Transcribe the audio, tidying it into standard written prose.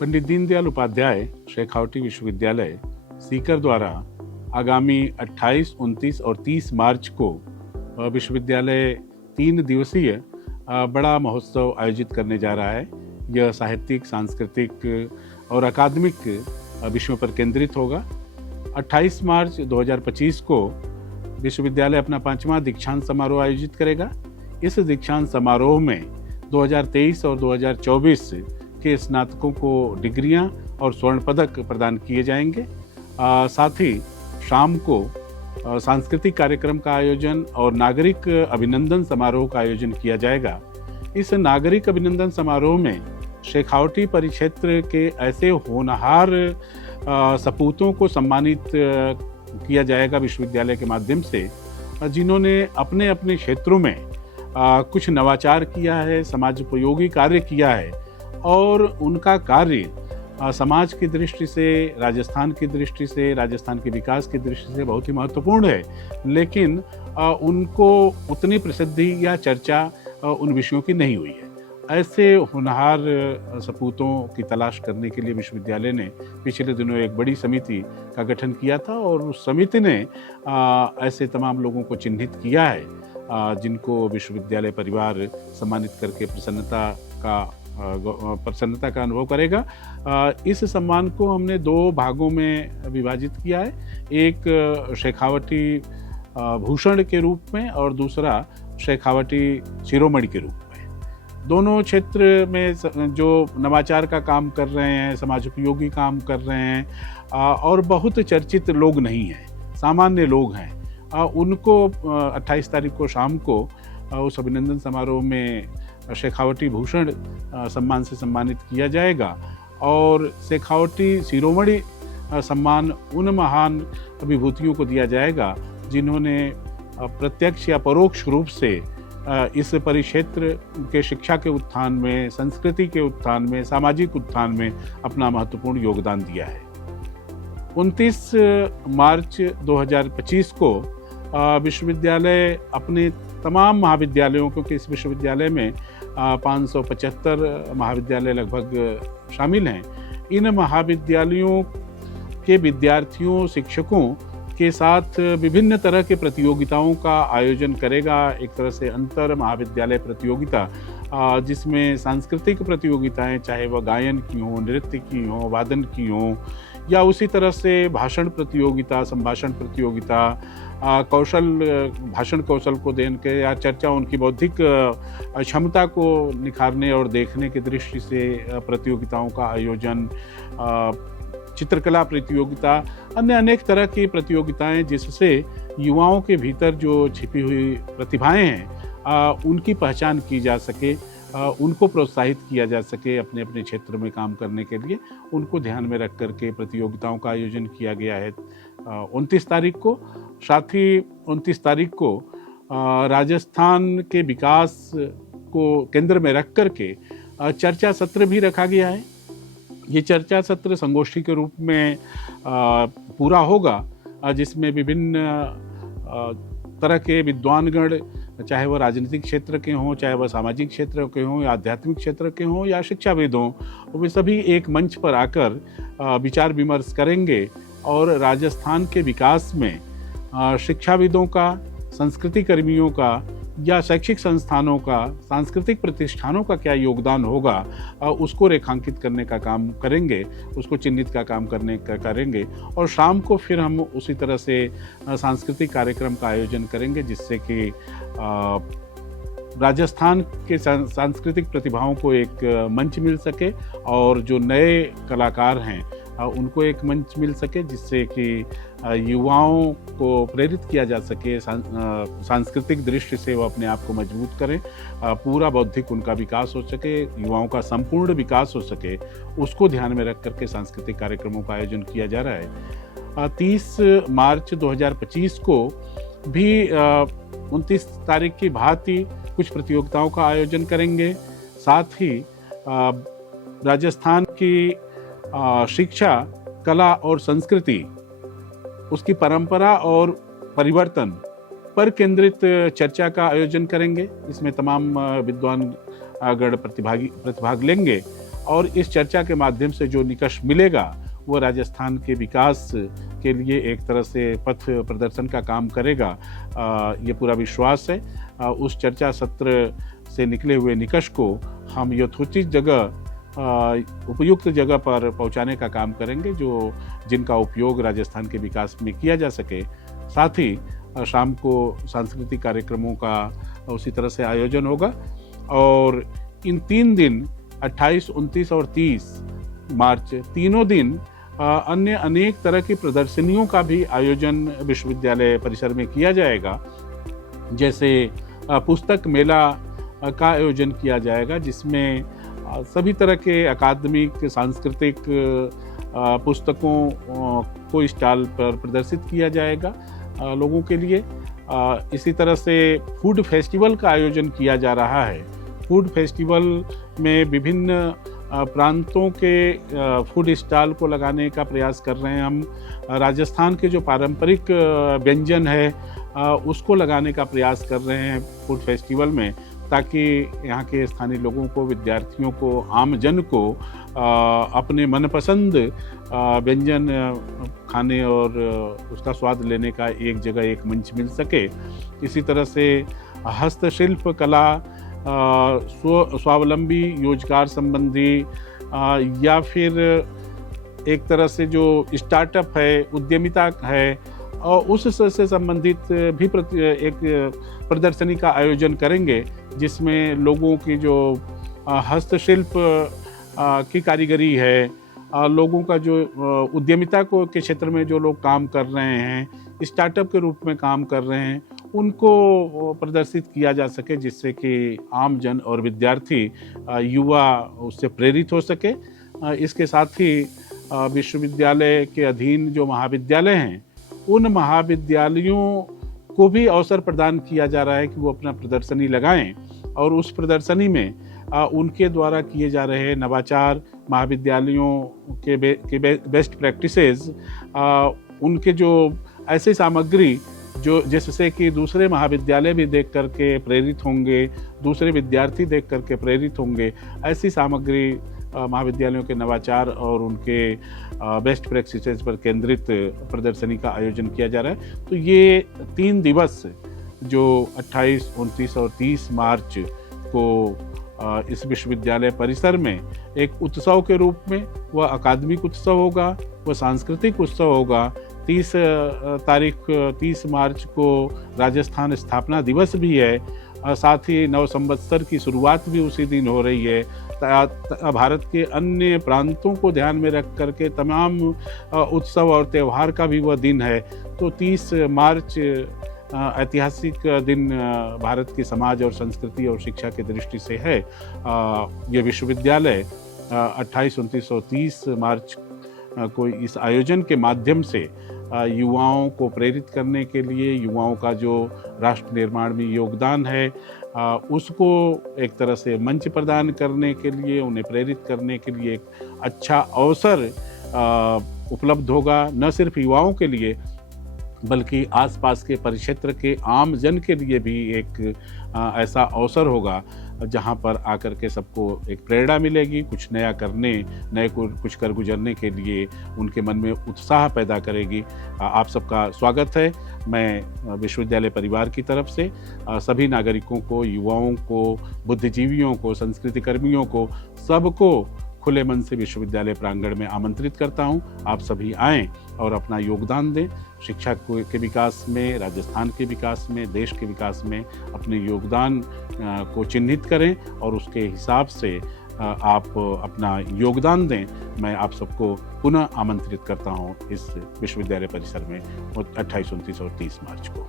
पंडित दीनदयाल उपाध्याय शेखावटी विश्वविद्यालय सीकर द्वारा आगामी 28, 29 और 30 मार्च को विश्वविद्यालय 3 दिवसीय बड़ा महोत्सव आयोजित करने जा रहा है। यह साहित्यिक, सांस्कृतिक और अकादमिक विषयों पर केंद्रित होगा। 28 मार्च 2025 को विश्वविद्यालय अपना 5वां दीक्षांत समारोह आयोजित करेगा। इस दीक्षांत समारोह में 2023 और 2024 के स्नातकों को डिग्रियां और स्वर्ण पदक प्रदान किए जाएंगे। साथ ही शाम को सांस्कृतिक कार्यक्रम का आयोजन और नागरिक अभिनंदन समारोह का आयोजन किया जाएगा। इस नागरिक अभिनंदन समारोह में शेखावटी परिक्षेत्र के ऐसे होनहार सपूतों को सम्मानित किया जाएगा विश्वविद्यालय के माध्यम से, जिन्होंने अपने अपने क्षेत्रों में कुछ नवाचार किया है, समाज उपयोगी कार्य किया है और उनका कार्य समाज की दृष्टि से, राजस्थान की दृष्टि से, राजस्थान के विकास की दृष्टि से बहुत ही महत्वपूर्ण है। लेकिन उनको उतनी प्रसिद्धि या चर्चा उन विषयों की नहीं हुई है। ऐसे होनहार सपूतों की तलाश करने के लिए विश्वविद्यालय ने पिछले दिनों एक बड़ी समिति का गठन किया था और उस समिति ने ऐसे तमाम लोगों को चिन्हित किया है, जिनको विश्वविद्यालय परिवार सम्मानित करके प्रसन्नता का अनुभव करेगा। इस सम्मान को हमने 2 भागों में विभाजित किया है, एक शेखावटी भूषण के रूप में और दूसरा शेखावटी शिरोमणि के रूप में। दोनों क्षेत्र में जो नवाचार का काम कर रहे हैं, समाज उपयोगी काम कर रहे हैं और बहुत चर्चित लोग नहीं हैं, सामान्य लोग हैं, उनको 28 तारीख को शाम को उस अभिनंदन समारोह में शेखावटी भूषण सम्मान से सम्मानित किया जाएगा और शेखावटी शिरोमणि सम्मान उन महान विभूतियों को दिया जाएगा जिन्होंने प्रत्यक्ष या परोक्ष रूप से इस परिक्षेत्र के शिक्षा के उत्थान में, संस्कृति के उत्थान में, सामाजिक उत्थान में अपना महत्वपूर्ण योगदान दिया है। 29 मार्च 2025 को विश्वविद्यालय अपने तमाम महाविद्यालयों, क्योंकि इस विश्वविद्यालय में 575 महाविद्यालय लगभग शामिल हैं, इन महाविद्यालयों के विद्यार्थियों, शिक्षकों के साथ विभिन्न तरह के प्रतियोगिताओं का आयोजन करेगा। एक तरह से अंतर महाविद्यालय प्रतियोगिता, जिसमें सांस्कृतिक प्रतियोगिताएं, चाहे वह गायन की हो, नृत्य की हो, वादन की हो, या उसी तरह से भाषण प्रतियोगिता, संभाषण प्रतियोगिता, भाषण कौशल को देने के या चर्चा, उनकी बौद्धिक क्षमता को निखारने और देखने की दृष्टि से प्रतियोगिताओं का आयोजन, चित्रकला प्रतियोगिता, अन्य अनेक तरह की प्रतियोगिताएं, जिससे युवाओं के भीतर जो छिपी हुई प्रतिभाएं हैं उनकी पहचान की जा सके, उनको प्रोत्साहित किया जा सके अपने अपने क्षेत्र में काम करने के लिए। उनको ध्यान में रख करके प्रतियोगिताओं का आयोजन किया गया है 29 तारीख को। साथ ही 29 तारीख को राजस्थान के विकास को केंद्र में रख करके चर्चा सत्र भी रखा गया है। ये चर्चा सत्र संगोष्ठी के रूप में पूरा होगा, जिसमें विभिन्न तरह के विद्वानगण, चाहे वह राजनीतिक क्षेत्र के हों, चाहे वह सामाजिक क्षेत्र के हों, या आध्यात्मिक क्षेत्र के हों, या शिक्षाविद हों, वे सभी एक मंच पर आकर विचार विमर्श करेंगे और राजस्थान के विकास में शिक्षाविदों का, संस्कृति कर्मियों का या शैक्षिक संस्थानों का, सांस्कृतिक प्रतिष्ठानों का क्या योगदान होगा, उसको रेखांकित करने का काम करेंगे, उसको चिन्हित का काम करेंगे। और शाम को फिर हम उसी तरह से सांस्कृतिक कार्यक्रम का आयोजन करेंगे, जिससे कि राजस्थान के सांस्कृतिक प्रतिभाओं को एक मंच मिल सके और जो नए कलाकार हैं उनको एक मंच मिल सके, जिससे कि युवाओं को प्रेरित किया जा सके, सांस्कृतिक दृष्टि से वो अपने आप को मजबूत करें, पूरा बौद्धिक उनका विकास हो सके, युवाओं का संपूर्ण विकास हो सके, उसको ध्यान में रख करके सांस्कृतिक कार्यक्रमों का आयोजन किया जा रहा है। 30 मार्च 2025 को भी 29 तारीख की भांति कुछ प्रतियोगिताओं का आयोजन करेंगे। साथ ही राजस्थान की शिक्षा, कला और संस्कृति, उसकी परंपरा और परिवर्तन पर केंद्रित चर्चा का आयोजन करेंगे। इसमें तमाम विद्वान गण प्रतिभाग लेंगे और इस चर्चा के माध्यम से जो निष्कर्ष मिलेगा वो राजस्थान के विकास के लिए एक तरह से पथ प्रदर्शन का काम करेगा, ये पूरा विश्वास है। उस चर्चा सत्र से निकले हुए निष्कर्ष को हम यथोचित जगह, उपयुक्त जगह पर पहुंचाने का काम करेंगे, जिनका उपयोग राजस्थान के विकास में किया जा सके। साथ ही शाम को सांस्कृतिक कार्यक्रमों का उसी तरह से आयोजन होगा और इन 3 दिन 28, 29 और 30 मार्च तीनों दिन अन्य अनेक तरह की प्रदर्शनियों का भी आयोजन विश्वविद्यालय परिसर में किया जाएगा। जैसे पुस्तक मेला का आयोजन किया जाएगा, जिसमें सभी तरह के अकादमिक, सांस्कृतिक पुस्तकों को स्टॉल पर प्रदर्शित किया जाएगा लोगों के लिए। इसी तरह से फूड फेस्टिवल का आयोजन किया जा रहा है। फूड फेस्टिवल में विभिन्न प्रांतों के फूड स्टॉल को लगाने का प्रयास कर रहे हैं हम। राजस्थान के जो पारंपरिक व्यंजन है उसको लगाने का प्रयास कर रहे हैं फूड फेस्टिवल में, ताकि यहाँ के स्थानीय लोगों को, विद्यार्थियों को, आम जन को अपने मनपसंद व्यंजन खाने और उसका स्वाद लेने का एक जगह, एक मंच मिल सके। इसी तरह से हस्तशिल्प कला, स्वावलंबी रोजगार संबंधी या फिर एक तरह से जो स्टार्टअप है, उद्यमिता है, और उससे संबंधित भी एक प्रदर्शनी का आयोजन करेंगे, जिसमें लोगों की जो हस्तशिल्प की कारीगरी है, लोगों का जो उद्यमिता को के क्षेत्र में जो लोग काम कर रहे हैं, स्टार्टअप के रूप में काम कर रहे हैं, उनको प्रदर्शित किया जा सके, जिससे कि आम जन और विद्यार्थी, युवा उससे प्रेरित हो सके। इसके साथ ही विश्वविद्यालय के अधीन जो महाविद्यालय हैं, उन महाविद्यालयों को भी अवसर प्रदान किया जा रहा है कि वो अपना प्रदर्शनी लगाएं और उस प्रदर्शनी में उनके द्वारा किए जा रहे नवाचार, महाविद्यालयों के बेस्ट प्रैक्टिसेस, उनके जो ऐसी सामग्री जो जिससे कि दूसरे महाविद्यालय भी देख करके प्रेरित होंगे, दूसरे विद्यार्थी देख करके प्रेरित होंगे, ऐसी सामग्री महाविद्यालयों के नवाचार और उनके बेस्ट प्रैक्टिसेस पर केंद्रित प्रदर्शनी का आयोजन किया जा रहा है। तो ये 3 दिवस जो 28, 29 और 30 मार्च को इस विश्वविद्यालय परिसर में एक उत्सव के रूप में, वह अकादमिक उत्सव होगा, वह सांस्कृतिक उत्सव होगा। 30 मार्च को राजस्थान स्थापना दिवस भी है, साथ ही नव संवत्सर की शुरुआत भी उसी दिन हो रही है। भारत के अन्य प्रांतों को ध्यान में रख करके तमाम उत्सव और त्यौहार का भी वह दिन है। तो 30 मार्च ऐतिहासिक दिन भारत की समाज और संस्कृति और शिक्षा की दृष्टि से है। ये विश्वविद्यालय 28, 29 और 30 मार्च को इस आयोजन के माध्यम से युवाओं को प्रेरित करने के लिए, युवाओं का जो राष्ट्र निर्माण में योगदान है उसको एक तरह से मंच प्रदान करने के लिए, उन्हें प्रेरित करने के लिए एक अच्छा अवसर उपलब्ध होगा, न सिर्फ युवाओं के लिए बल्कि आसपास के परिक्षेत्र के आम जन के लिए भी एक ऐसा अवसर होगा जहां पर आकर के सबको एक प्रेरणा मिलेगी, कुछ नया करने, नए को कुछ कर गुजरने के लिए उनके मन में उत्साह पैदा करेगी। आप सबका स्वागत है। मैं विश्वविद्यालय परिवार की तरफ से सभी नागरिकों को, युवाओं को, बुद्धिजीवियों को, संस्कृति कर्मियों को, सबको खुले मन से विश्वविद्यालय प्रांगण में आमंत्रित करता हूं। आप सभी आएं और अपना योगदान दें, शिक्षा के विकास में, राजस्थान के विकास में, देश के विकास में अपने योगदान को चिन्हित करें और उसके हिसाब से आप अपना योगदान दें। मैं आप सबको पुनः आमंत्रित करता हूं इस विश्वविद्यालय परिसर में 28, 29 और 30 मार्च को।